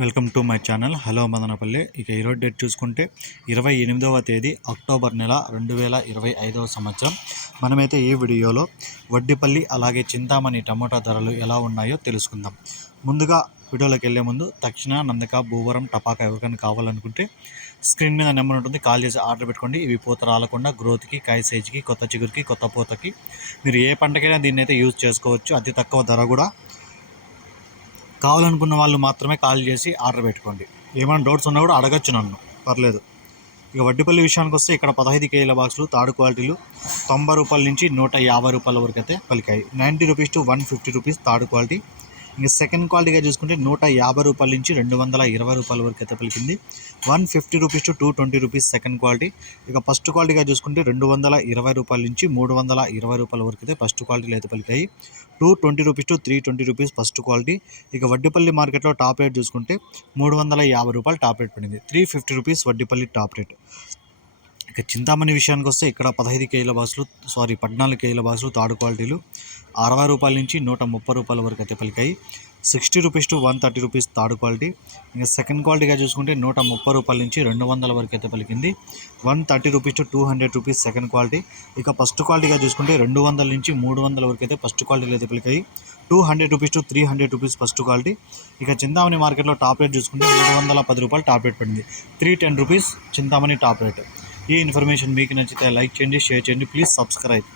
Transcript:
Welcome to my channel. Hello Madanapalle. ఇక ఈరోజు date చూసుకుంటే ఇరవై ఎనిమిదవ తేదీ అక్టోబర్ నెల రెండు వేల ఇరవై ఐదవ సంవత్సరం. మనమైతే ఈ వీడియోలో వడ్డిపల్లి అలాగే చింతామణి టమోటా ధరలు ఎలా ఉన్నాయో తెలుసుకుందాం. ముందుగా వీడియోలోకి వెళ్ళే ముందు తక్షణ నందక భూవరం టపాకా ఎవరికైనా కావాలనుకుంటే స్క్రీన్ మీద నెంబర్ ఉంటుంది. కాల్ చేసి ఆర్డర్ పెట్టుకోండి. ఇవి పూత రాలకుండా గ్రోత్కి కాయ సైజుకి కొత్త చిగురికి కొత్త పూతకి మీరు ఏ పంటకైనా దీన్ని అయితే యూజ్ చేసుకోవచ్చు. అతి తక్కువ ధర కూడా కావాలనుకున్న వాళ్ళు మాత్రమే కాల్ చేసి ఆర్డర్ పెట్టుకోండి. ఏమైనా డౌట్స్ ఉన్నా కూడా అడగచ్చు నన్ను. పర్లేదు. ఇక వడ్డీపల్లి విషయానికి వస్తే ఇక్కడ పదహైదు కేజీల బాక్సులు తాడు క్వాలిటీలు తొంభై రూపాయల నుంచి నూట యాభై రూపాయల వరకు అయితే పలికాయి. Ninety rupees to one fifty rupees తాడు క్వాలిటీ ఇంకా సెకండ్ క్వాలిటీగా చూసుకుంటే నూట యాభై రూపాయల నుంచి రెండు వందల ఇరవై రూపాయల వరకు అయితే పలికింది one fifty rupees to two twenty rupees second quality ఇక ఫస్ట్ క్వాలిటీగా చూసుకుంటే రెండు వందల ఇరవై రూపాయల నుంచి మూడు వందల ఇరవై రూపాయల వరకు అయితే ఫస్ట్ క్వాలిటీలు అయితే పలికాయి. Two twenty rupees to three twenty rupees first quality ఇక వడ్డీపల్లి మార్కెట్లో టాప్ రేట్ చూసుకుంటే మూడు వందల యాభై రూపాయలు టాప్ రేట్ పడింది. Three fifty rupees Vaddipalli top rate ఇక చింతామణి విషయానికి వస్తే ఇక్కడ పదహైదు కేజీల బాసులు సారీ పద్నాలుగు కేజీల బాసులు తాడు క్వాలిటీలు అరవై రూపాయల నుంచి నూట ముప్పై రూపాయల వరకు అయితే పలికాయి. Sixty rupees to one thirty rupees third quality. ఇంకా సెకండ్ క్వాలిటీగా చూసుకుంటే నూట ముప్పై రూపాయల నుంచి రెండు వందల వరకు అయితే పలికింది. One thirty rupees to two hundred rupees second quality. ఇక ఫస్ట్ క్వాలిటీగా చూసుకుంటే రెండు వందల నుంచి మూడు వందల వరకు అయితే ఫస్ట్ క్వాలిటీలు అయితే పలికాయి. Two hundred rupees to three hundred rupees first quality. ఇక చింతామణి మార్కెట్లో టాప్ రేట్ చూసుకుంటే మూడు వందల పది రూపాయలు టాప్ రేట్ పడింది. Three ten rupees Chintamani top rate. ఈ ఇన్ఫర్మేషన్ మీకు నచ్చితే లైక్ చేయండి షేర్ చేయండి ప్లీజ్ సబ్స్క్రైబ్.